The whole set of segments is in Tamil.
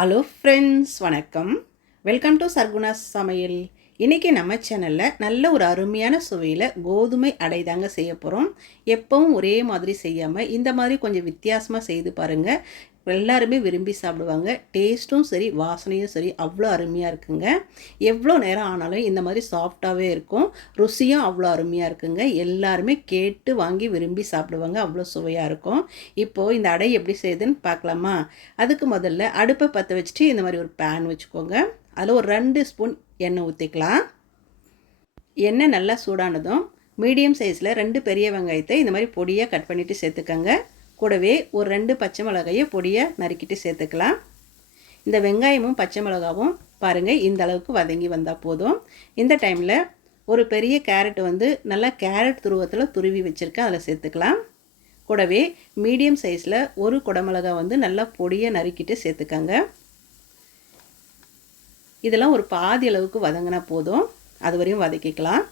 ஹலோ ஃப்ரெண்ட்ஸ் வணக்கம். வெல்கம் டு சர்குணா சமையல். இன்றைக்கி நம்ம சேனலில் நல்ல ஒரு அருமையான சுவையில் கோதுமை அடை தாங்க செய்ய போகிறோம் எப்பவும் ஒரே மாதிரி செய்யாமல் இந்த மாதிரி கொஞ்சம் வித்தியாசமாக செய்து பாருங்கள் எல்லாருமே விரும்பி சாப்பிடுவாங்க. டேஸ்ட்டும் சரி வாசனையும் சரி அவ்வளோ அருமையாக இருக்குங்க. எவ்வளோ நேரம் ஆனாலும் இந்த மாதிரி சாஃப்டாகவே இருக்கும். ருசியும் அவ்வளோ அருமையாக இருக்குங்க. எல்லாருமே கேட்டு வாங்கி விரும்பி சாப்பிடுவாங்க. அவ்வளோ சுவையாக இருக்கும். இப்போது இந்த அடை எப்படி செய்யுதுன்னு பார்க்கலாமா? அதுக்கு முதல்ல அடுப்பை பற்ற வச்சுட்டு இந்த மாதிரி ஒரு பேன் வச்சுக்கோங்க. அதில் ஒரு ரெண்டு ஸ்பூன் எண்ணெய் ஊற்றிக்கலாம் எண்ணெய் நல்லா சூடானதும் மீடியம் சைஸில் ரெண்டு பெரிய வெங்காயத்தை இந்த மாதிரி பொடியாக கட் பண்ணிவிட்டு சேர்த்துக்கோங்க. கூடவே ஒரு ரெண்டு பச்சை மிளகாயை பொடியாக நறுக்கிட்டு சேர்த்துக்கலாம். இந்த வெங்காயமும் பச்சை மிளகாவும் பாருங்கள் இந்த அளவுக்கு வதங்கி வந்தால் போதும். இந்த டைமில் ஒரு பெரிய கேரட் வந்து நல்லா கேரட் துருவத்தில் துருவி வச்சுருக்கேன் அதில் சேர்த்துக்கலாம். கூடவே மீடியம் சைஸில் ஒரு குடமிளகா வந்து நல்லா பொடியை நறுக்கிட்டு சேர்த்துக்கங்க. இதெல்லாம் ஒரு பாதி அளவுக்கு வதங்கினா போதும். அது வரையும் வதக்கிக்கலாம்.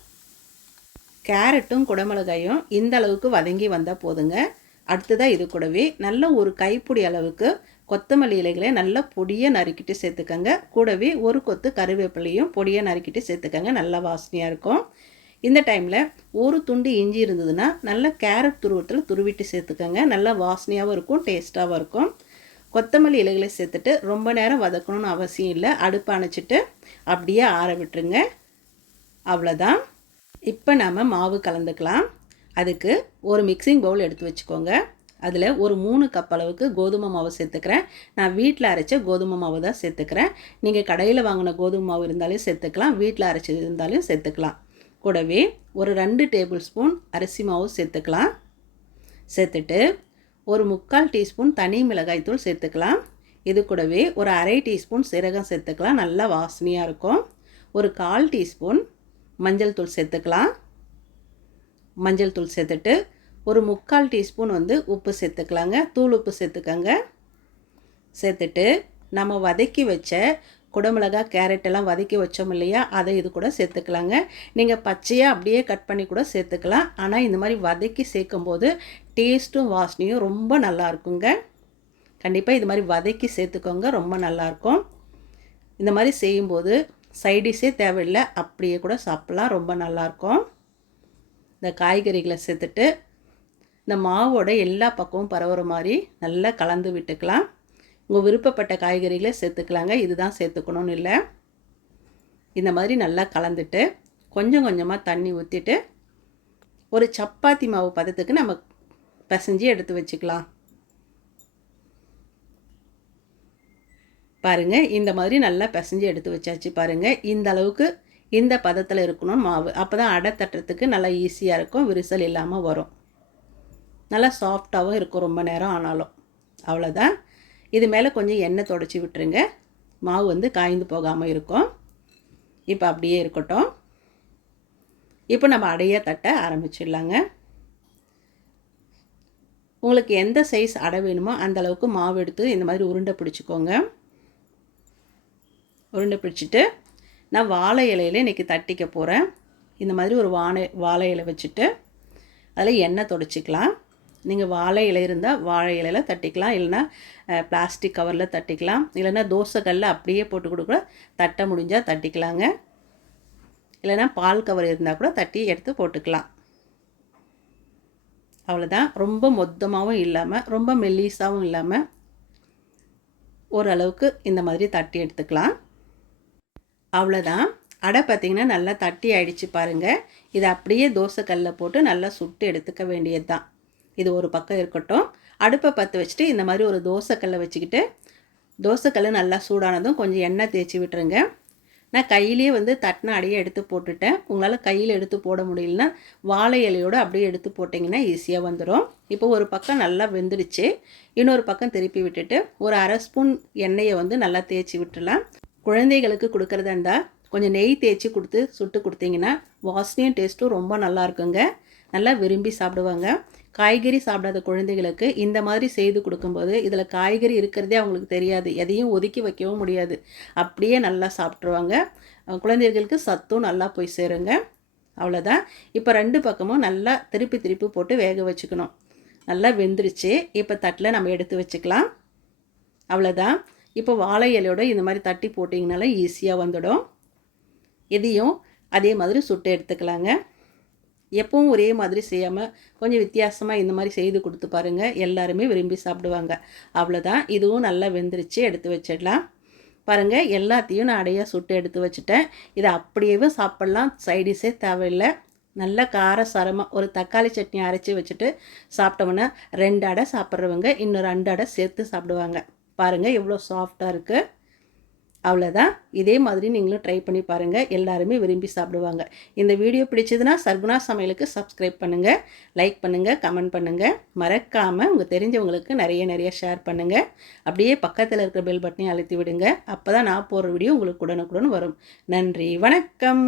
கேரட்டும் குடமிளகாயும் இந்த அளவுக்கு வதங்கி வந்தால் போதுங்க. அடுத்ததாக இது கூடவே நல்ல ஒரு கைப்பிடி அளவுக்கு கொத்தமல்லி இலைகளை நல்லா பொடியாக நறுக்கிட்டு சேர்த்துக்கங்க. கூடவே ஒரு கொத்து கருவேப்பிலையும் பொடியாக நறுக்கிட்டு சேர்த்துக்கங்க. நல்லா வாசனையாக இருக்கும். இந்த டைமில் ஒரு துண்டு இஞ்சி இருந்ததுன்னா நல்லா கேரட் துருவத்தில் துருவிட்டு சேர்த்துக்கங்க. நல்லா வாசனையாகவும் இருக்கும் டேஸ்ட்டாகவும் இருக்கும். கொத்தமல்லி இலைகளை சேர்த்துட்டு ரொம்ப நேரம் வதக்கணும்னு அவசியம் இல்லை. அடுப்பு அணைச்சிட்டு அப்படியே ஆற விட்டுருங்க. அவ்வளோதான் இப்போ நாம் மாவு கலந்துக்கலாம். அதுக்கு ஒரு மிக்சிங் பவுல் எடுத்து வச்சுக்கோங்க. அதில் ஒரு மூணு கப் அளவுக்கு கோதுமை மாவு சேர்த்துக்கிறேன். நான் வீட்டில் அரைச்ச கோதுமை மாவு தான் சேர்த்துக்கிறேன். நீங்கள் கடையில் வாங்கின கோதுமை மாவு இருந்தாலும் சேர்த்துக்கலாம். வீட்டில் அரைச்சது இருந்தாலும் சேர்த்துக்கலாம். கூடவே ஒரு ரெண்டு டேபிள் ஸ்பூன் அரிசி மாவு சேர்த்துக்கலாம். சேர்த்துட்டு ஒரு முக்கால் டீஸ்பூன் தனி மிளகாய்த்தூள் சேர்த்துக்கலாம். இது கூடவே ஒரு அரை டீஸ்பூன் சீரகம் சேர்த்துக்கலாம். நல்லா வாசனையாக இருக்கும். ஒரு கால் டீஸ்பூன் மஞ்சள் தூள் சேர்த்துக்கலாம். மஞ்சள் தூள் சேர்த்துட்டு ஒரு முக்கால் டீஸ்பூன் வந்து உப்பு சேர்த்துக்கலாங்க. தூள் உப்பு சேர்த்துக்கங்க. சேர்த்துட்டு நம்ம வதக்கி வச்ச குடமிளகா கேரட் எல்லாம் வதக்கி வச்சோம் இல்லையா அதை இது கூட சேர்த்துக்கலாங்க. நீங்கள் பச்சையாக அப்படியே கட் பண்ணி கூட சேர்த்துக்கலாம். ஆனால் இந்த மாதிரி வதக்கி சேர்க்கும்போது டேஸ்ட்டும் வாசனையும் ரொம்ப நல்லா இருக்குங்க. கண்டிப்பாக இது மாதிரி வதக்கி சேர்த்துக்கோங்க ரொம்ப நல்லாயிருக்கும் இந்த மாதிரி செய்யும்போது சைடிஷே தேவையில்லை அப்படியே கூட சாப்பிட்லாம் ரொம்ப நல்லாயிருக்கும் இந்த காய்கறிகளை சேர்த்துட்டு இந்த மாவோட எல்லா பக்கமும் பரவுற மாதிரி நல்லா கலந்து விட்டுக்கலாம். உங்கள் விருப்பப்பட்ட காய்கறிகளை சேர்த்துக்கலாங்க. இதுதான் சேர்த்துக்கணும்னு இல்லை. இந்த மாதிரி நல்லா கலந்துட்டு கொஞ்சம் கொஞ்சமாக தண்ணி ஊற்றிட்டு ஒரு சப்பாத்தி மாவு பதத்துக்கு நம்ம பிசைஞ்சு எடுத்து வச்சுக்கலாம். பாருங்கள் இந்த மாதிரி நல்லா பிசைஞ்சு எடுத்து வச்சாச்சு பாருங்கள் இந்த அளவுக்கு இந்த பதத்தில் இருக்கணும் மாவு. அப்போ தான் அடை தட்டுறதுக்கு நல்லா ஈஸியாக இருக்கும். விரிசல் இல்லாமல் வரும். நல்லா சாஃப்டாகவும் இருக்கும் ரொம்ப நேரம் ஆனாலும். அவ்வளோதான் இது மேலே கொஞ்சம் எண்ணெய் தொடச்சி விட்டுருங்க. மாவு வந்து காய்ந்து போகாமல் இருக்கும். இப்போ அப்படியே இருக்கட்டும். இப்போ நம்ம அடையை தட்ட ஆரம்பிச்சிடலாங்க. உங்களுக்கு எந்த சைஸ் அடை வேணுமோ அந்த அளவுக்கு மாவு எடுத்து இந்த மாதிரி உருண்டை பிடிச்சிக்கோங்க. உருண்டை பிடிச்சிட்டு நான் வாழை இலையில இன்றைக்கி தட்டிக்க போகிறேன் இந்த மாதிரி ஒரு வாழை வாழை இலை வச்சுட்டு அதில் எண்ணெய் தொடச்சிக்கலாம். நீங்கள் வாழை இலை இருந்தால் வாழை இலையில் தட்டிக்கலாம். இல்லைன்னா பிளாஸ்டிக் கவரில் தட்டிக்கலாம். இல்லைன்னா தோசைக்கல்ல அப்படியே போட்டு கூட கூட தட்ட முடிஞ்சால் தட்டிக்கலாங்க. இல்லைன்னா பால் கவர் இருந்தால் கூட தட்டி எடுத்து போட்டுக்கலாம். அவ்வளோதான் ரொம்ப மொத்தமாகவும் இல்லாமல் ரொம்ப மெல்லிஸாகவும் இல்லாமல் ஓரளவுக்கு இந்த மாதிரி தட்டி எடுத்துக்கலாம். அவ்வளோதான் அடை பார்த்திங்கன்னா நல்லா தட்டி ஆயிடுச்சு பாருங்கள் இதை அப்படியே தோசைக்கல்லில் போட்டு நல்லா சுட்டு எடுத்துக்க வேண்டியது தான் இது ஒரு பக்கம் இருக்கட்டும். அடுப்பை பற்ற வச்சுட்டு இந்த மாதிரி ஒரு தோசைக்கல்லை வச்சுக்கிட்டு தோசைக்கல் நல்லா சூடானதும் கொஞ்சம் எண்ணெய் தேய்ச்சி விட்டுருங்க. நான் கையிலேயே வந்து தட்டின அடையை எடுத்து போட்டுட்டேன். உங்களால் கையில் எடுத்து போட முடியலன்னா வாழை இலையோடு அப்படியே எடுத்து போட்டிங்கன்னா ஈஸியாக வந்துடும் இப்போ ஒரு பக்கம் நல்லா வெந்துடுச்சு. இன்னொரு பக்கம் திருப்பி விட்டுட்டு ஒரு அரை ஸ்பூன் எண்ணெயை வந்து நல்லா தேய்ச்சி விட்டுலாம் குழந்தைகளுக்கு கொடுக்குறதா இருந்தால் கொஞ்சம் நெய் தேய்ச்சி கொடுத்து சுட்டு கொடுத்தீங்கன்னா வாசனையும் டேஸ்ட்டும் ரொம்ப நல்லா இருக்குங்க. நல்லா விரும்பி சாப்பிடுவாங்க. காய்கறி சாப்பிடாத குழந்தைகளுக்கு இந்த மாதிரி செய்து கொடுக்கும்போது இதில் காய்கறி இருக்கிறதே அவங்களுக்கு தெரியாது. எதையும் ஒதுக்கி வைக்கவும் முடியாது. அப்படியே நல்லா சாப்பிட்ருவாங்க குழந்தைகளுக்கு சத்தும் நல்லா போய் சேருங்க. அவ்வளோதான் இப்போ ரெண்டு பக்கமும் நல்லா திருப்பி திருப்பி போட்டு வேக வச்சுக்கணும். நல்லா வெந்துருச்சு. இப்போ தட்டில் நம்ம எடுத்து வச்சுக்கலாம். அவ்வளோதான் இப்போ வாழை இலையோட இந்த மாதிரி தட்டி போட்டிங்கனால ஈஸியாக வந்துடும். இதையும் அதே மாதிரி சுட்டு எடுத்துக்கலாங்க. எப்பவும் ஒரே மாதிரி செய்யாமல் கொஞ்சம் வித்தியாசமாக இந்த மாதிரி செய்து கொடுத்து பாருங்கள் எல்லாருமே விரும்பி சாப்பிடுவாங்க. அவ்வளோதான் இதுவும் நல்லா வெந்துருச்சு. எடுத்து வச்சிடலாம். பாருங்கள் எல்லாத்தையும் நான் அடையாக சுட்டு எடுத்து வச்சுட்டேன். இதை அப்படியேவும் சாப்பிட்லாம். சைடிஷே தேவையில்லை. நல்ல கார சரமாக ஒரு தக்காளி சட்னி அரைச்சி வச்சுட்டு சாப்பிட்டோம்னா ரெண்டு அடை சாப்பிட்றவங்க இன்னும் ரெண்டு அடை சேர்த்து சாப்பிடுவாங்க. பாருங்கள் எவ்வளோ சாஃப்டாக இருக்குது அவ்வளோதான் இதே மாதிரி நீங்களும் ட்ரை பண்ணி பாருங்கள் எல்லாருமே விரும்பி சாப்பிடுவாங்க. இந்த வீடியோ பிடிச்சதுன்னா சர்குணா சமையலுக்கு சப்ஸ்கிரைப் பண்ணுங்கள் லைக் பண்ணுங்கள் கமெண்ட் பண்ணுங்கள் மறக்காமல் உங்கள் தெரிஞ்சவங்களுக்கு நிறைய நிறைய ஷேர் பண்ணுங்கள் அப்படியே பக்கத்தில் இருக்கிற பெல் பட்டனையும் அழுத்தி விடுங்க. அப்போ தான் நான் போகிற வீடியோ உங்களுக்கு உடனுக்குடன் வரும். நன்றி. வணக்கம்.